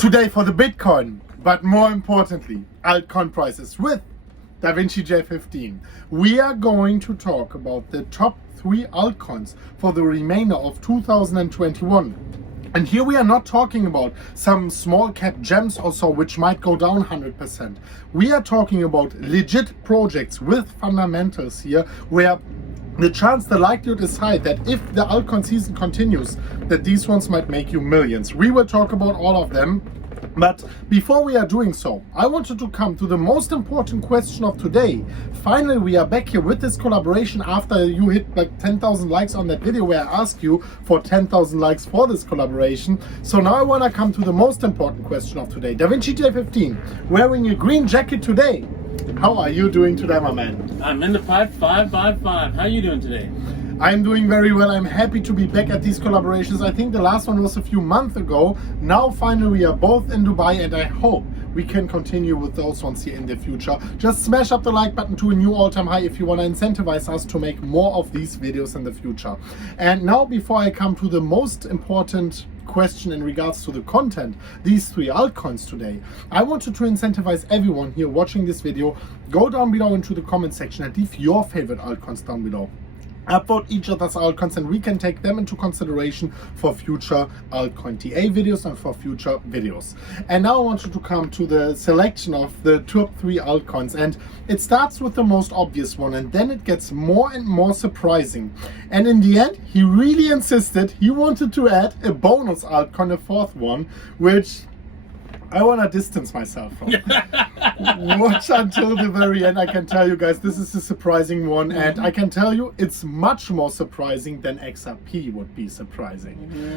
Today for the Bitcoin, but more importantly, altcoin prices with DaVinci J15. We are going to talk about the top 3 altcoins for the remainder of 2021. And here we are not talking about some small cap gems or so which might go down 100%. We are talking about legit projects with fundamentals here where the likelihood is high that if the altcoin season continues, that these ones might make you millions. We will talk about all of them. But before we are doing so, I wanted to come to the most important question of today. Finally, we are back here with this collaboration after you hit like 10,000 likes on that video where I asked you for 10,000 likes for this collaboration. So now I want to come to the most important question of today. DaVinci J15, wearing a green jacket today. How are you doing today, my man? I'm in the 5555. How are you doing today? I'm doing very well. I'm happy to be back at these collaborations. I think the last one was a few months ago. Now finally we are both in Dubai and I hope we can continue with those ones here in the future. Just smash up the like button to a new all-time high if you want to incentivize us to make more of these videos in the future. And now before I come to the most important question in regards to the content, these 3 altcoins today, I wanted to incentivize everyone here watching this video. Go down below into the comment section and leave your favorite altcoins down below. Upvote each other's altcoins and we can take them into consideration for future altcoin TA videos and for future videos. And now I want you to come to the selection of the top 3 altcoins, and it starts with the most obvious one and then it gets more and more surprising. And in the end, he really insisted, he wanted to add a bonus altcoin, a 4th one, which I want to distance myself from. Watch until the very end. I can tell you guys, this is a surprising one, and I can tell you it's much more surprising than XRP would be surprising.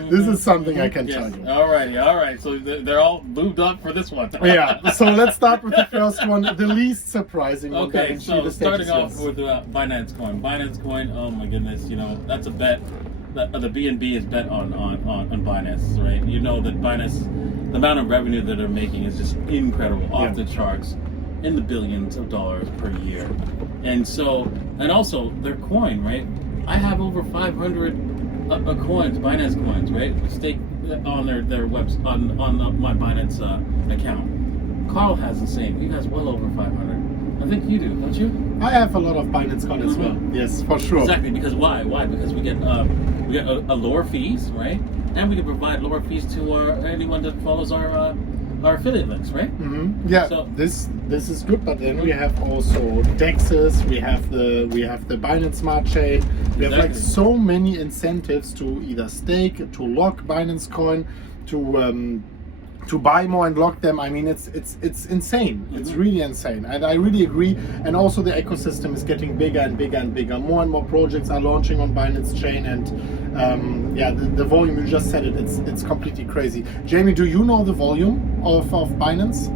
This is something I can tell you. All right. So they're all moved up for this one. Yeah, so let's start with the first one, the least surprising one. Okay, so starting off with Binance Coin. Binance Coin, oh my goodness, you know, that's a bet. The BNB is bet on Binance, right? You know that Binance, the amount of revenue that they're making is just incredible, off the charts, in the billions of dollars per year. And so, and also their coin, right? I have over 500 coins, Binance coins, right? Stake on their webs on my Binance account. Carl has the same. He has well over 500. I think you do, don't you? I have a lot of Binance coin as well. Yes, for sure. Exactly, because why? Because we get a lower fees, right? And we can provide lower fees to anyone that follows our affiliate links, right? Yeah. So this is good, but then we have also DEXs, we have the Binance Smart Chain. We have like so many incentives to either stake, to lock Binance coin, to buy more and lock them. I mean, it's insane. It's really insane, and I really agree. And also the ecosystem is getting bigger and bigger and bigger. More and more projects are launching on Binance Chain, and yeah, the volume, you just said it, it's completely crazy. Jamie, do you know the volume of Binance?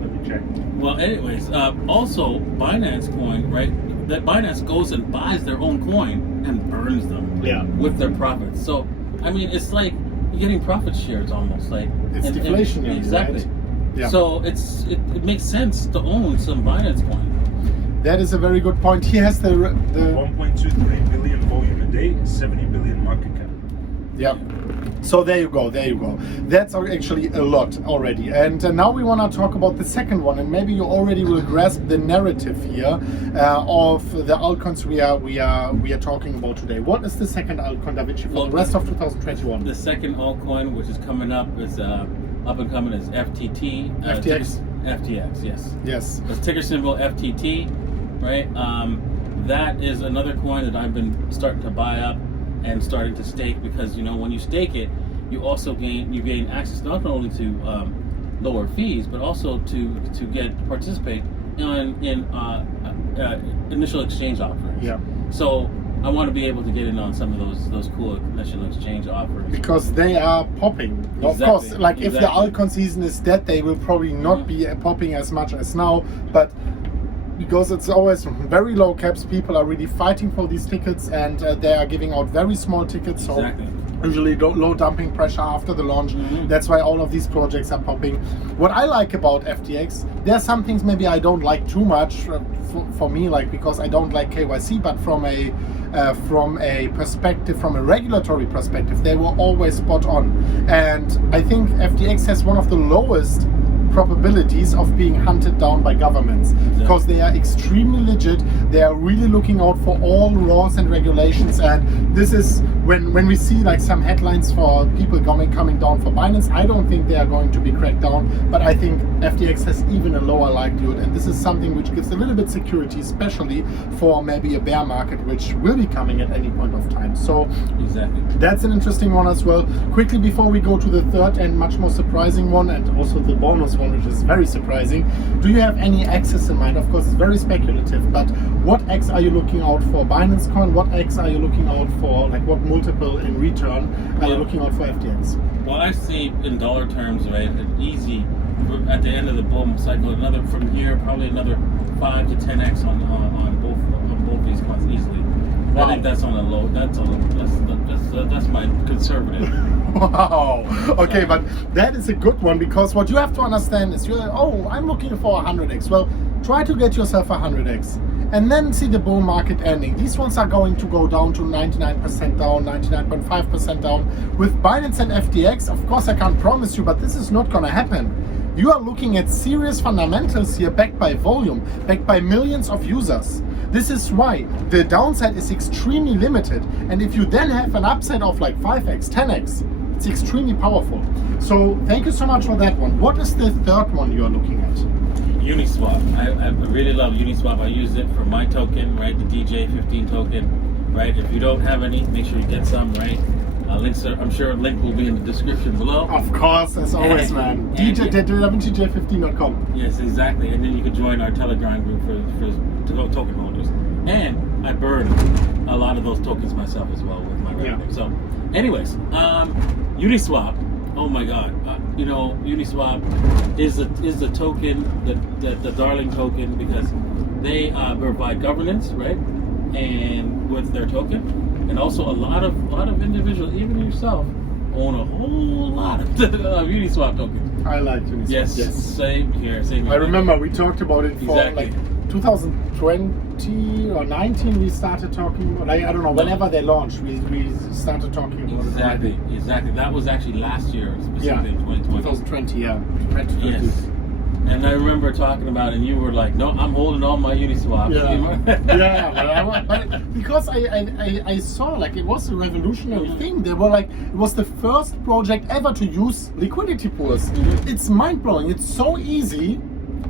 Let me check. well, anyways, also Binance Coin, right? That Binance goes and buys their own coin and burns them with their profits. So I mean, it's like you're getting profit shares almost, like it's deflationary, exactly. Right? Yeah. So it makes sense to own some Binance coin. That is a very good point. He has the 1.23 billion volume a day, 70 billion market cap. Yeah. So there you go. That's actually a lot already. And now we want to talk about the second one, and maybe you already will grasp the narrative here of the altcoins we are talking about today. What is the second altcoin, DaVinci, for the rest of 2021? The second altcoin, which is coming up, is up and coming, is FTT. FTX, yes. Yes. The ticker symbol FTT, right? That is another coin that I've been starting to buy up and starting to stake, because you know when you stake it, you also gain access not only to lower fees, but also to participate in initial exchange offerings. Yeah. So I want to be able to get in on some of those cool initial exchange offers because they are popping. Exactly. Of course, like if the altcoin season is dead, they will probably not be popping as much as now, but because it's always very low caps, people are really fighting for these tickets, and they are giving out very small tickets. So Usually low dumping pressure after the launch. That's why all of these projects are popping. What I like about FTX, there are some things maybe I don't like too much for me, like because I don't like KYC, but from a perspective, from a regulatory perspective, they were always spot on. And I think FTX has one of the lowest probabilities of being hunted down by governments because they are extremely legit. They are really looking out for all laws and regulations, and this is when we see like some headlines for people coming down for Binance, I don't think they are going to be cracked down, but I think FTX has even a lower likelihood, and this is something which gives a little bit security, especially for maybe a bear market which will be coming at any point of time. So exactly, that's an interesting one as well. Quickly before we go to the third and much more surprising one, and also the bonus one, which is very surprising, do you have any X's in mind? Of course it's very speculative, but what X are you looking out for Binance Coin? What X are you looking out for, like what multiple in return are you looking out for FTX? Well, I see in dollar terms, right, an easy, at the end of the bull cycle, another from here, probably another 5 to 10x on both these coins easily. Wow. I think that's on a low. That's my conservative. Wow. Okay, but that is a good one, because what you have to understand is I'm looking for 100x. Well, try to get yourself 100x. And then see the bull market ending. These ones are going to go down to 99% down, 99.5% down. With Binance and FTX, of course I can't promise you, but this is not gonna happen. You are looking at serious fundamentals here, backed by volume, backed by millions of users. This is why the downside is extremely limited. And if you then have an upside of like 5x, 10x, it's extremely powerful. So thank you so much for that one. What is the third one you are looking at? Uniswap. I really love Uniswap. I use it for my token, right? The DJ15 token, right? If you don't have any, make sure you get some, right? Links are, I'm sure a link will be in the description below. Of course, as always, man. DJ15.com. Yes, exactly. And then you can join our Telegram group for token holders. And I burn a lot of those tokens myself as well with my revenue. Yeah. So, anyways, Uniswap. Oh my God, Uniswap is the token, the darling token, because they provide governance, right? And with their token, and also a lot of individuals, even yourself, own a whole lot of Uniswap tokens. I like Uniswap. Yes, same here. I remember we talked about it for exactly. like 2020 or 19. We started talking about, I don't know, whenever they launched, we started talking about it. Exactly. That was actually last year, specifically 2020. Yeah, 2020. Yes. And I remember talking about it, and you were like, "No, I'm holding all my Uniswap." But because I saw like it was a revolutionary thing. They were like, it was the first project ever to use liquidity pools. It's mind blowing. It's so easy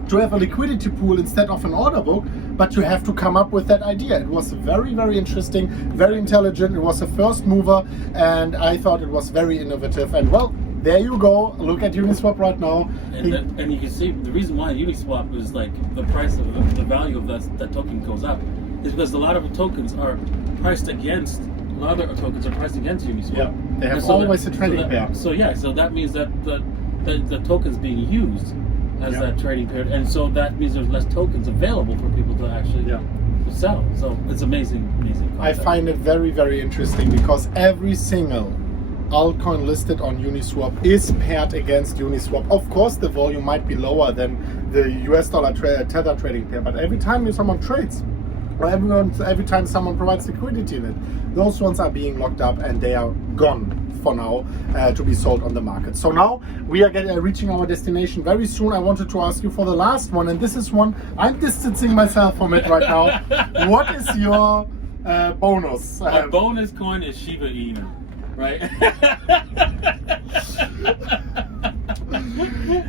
to have a liquidity pool instead of an order book, but you have to come up with that idea. It was very, very interesting, very intelligent. It was a first mover, and I thought it was very innovative. And well, there you go. Look at Uniswap right now. And you can see the reason why Uniswap is like the price of the value of that token goes up is because a lot of tokens are priced against. A lot of tokens are priced against Uniswap. Yeah, they have always a trading pair. So that means that the token's being used as that trading pair, and so that means there's less tokens available for people to actually sell. So it's amazing concept. I find it very, very interesting because every single altcoin listed on Uniswap is paired against Uniswap. Of course, the volume might be lower than the US dollar tether trading pair, but every time someone trades, or every time someone provides liquidity in it, those ones are being locked up and they are gone for now to be sold on the market. So now we are reaching our destination very soon. I wanted to ask you for the last one, and this is one I'm distancing myself from it right now. What is your bonus? My bonus coin is Shiba Inu. Right?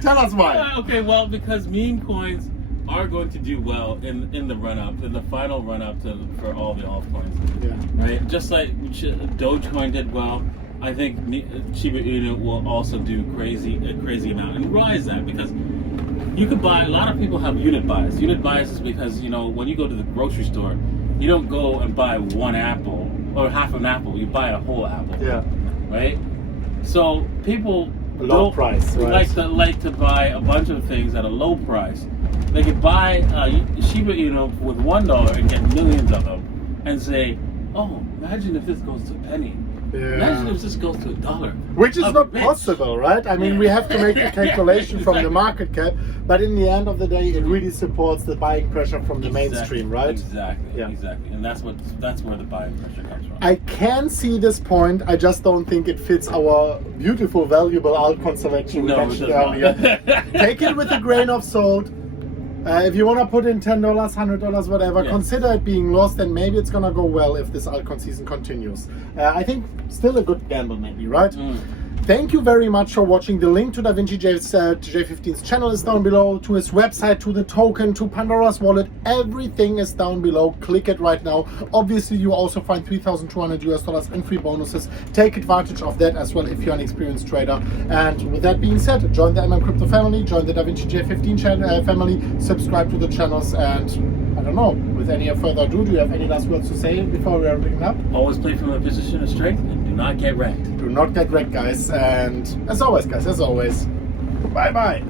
Tell us why. Okay, well, because meme coins are going to do well in the run up, in the final run up for all the altcoins. Yeah. Right? Just like Dogecoin did well, I think Shiba Inu will also do a crazy amount. And why is that? Because you could buy. A lot of people have unit bias. Unit bias is because when you go to the grocery store, you don't go and buy one apple or half an apple. You buy a whole apple. Yeah. Right. So people low price like to buy a bunch of things at a low price. They could buy Shiba Inu with $1 and get millions of them, and say, "Oh, imagine if this goes to a penny." Imagine if this goes to $1. Which is I'm not rich. possible, right? I mean, we have to make a calculation from the market cap, but in the end of the day, it really supports the buying pressure from the mainstream, right? Exactly. Yeah. Exactly. And that's where the buying pressure comes from. I can see this point. I just don't think it fits our beautiful, valuable altcoin selection we No, it mentioned does not. earlier. Take it with a grain of salt. If you want to put in $10, $100, whatever, Yes. consider it being lost, and maybe it's gonna go well if this altcoin season continues. I think still a good gamble, maybe, right? Thank you very much for watching. The link to DaVinci J15's channel is down below, to his website, to the token, to Pandora's wallet. Everything is down below. Click it right now. Obviously, you also find $3,200 in free bonuses. Take advantage of that as well if you're an experienced trader. And with that being said, join the MMCrypto family, join the DaVinci J15 family, subscribe to the channels, and I don't know, with any further ado, do you have any last words to say before we are wrapping up? Always play from a position of strength and do not get wrecked. Do not get wrecked, guys. And as always, bye-bye.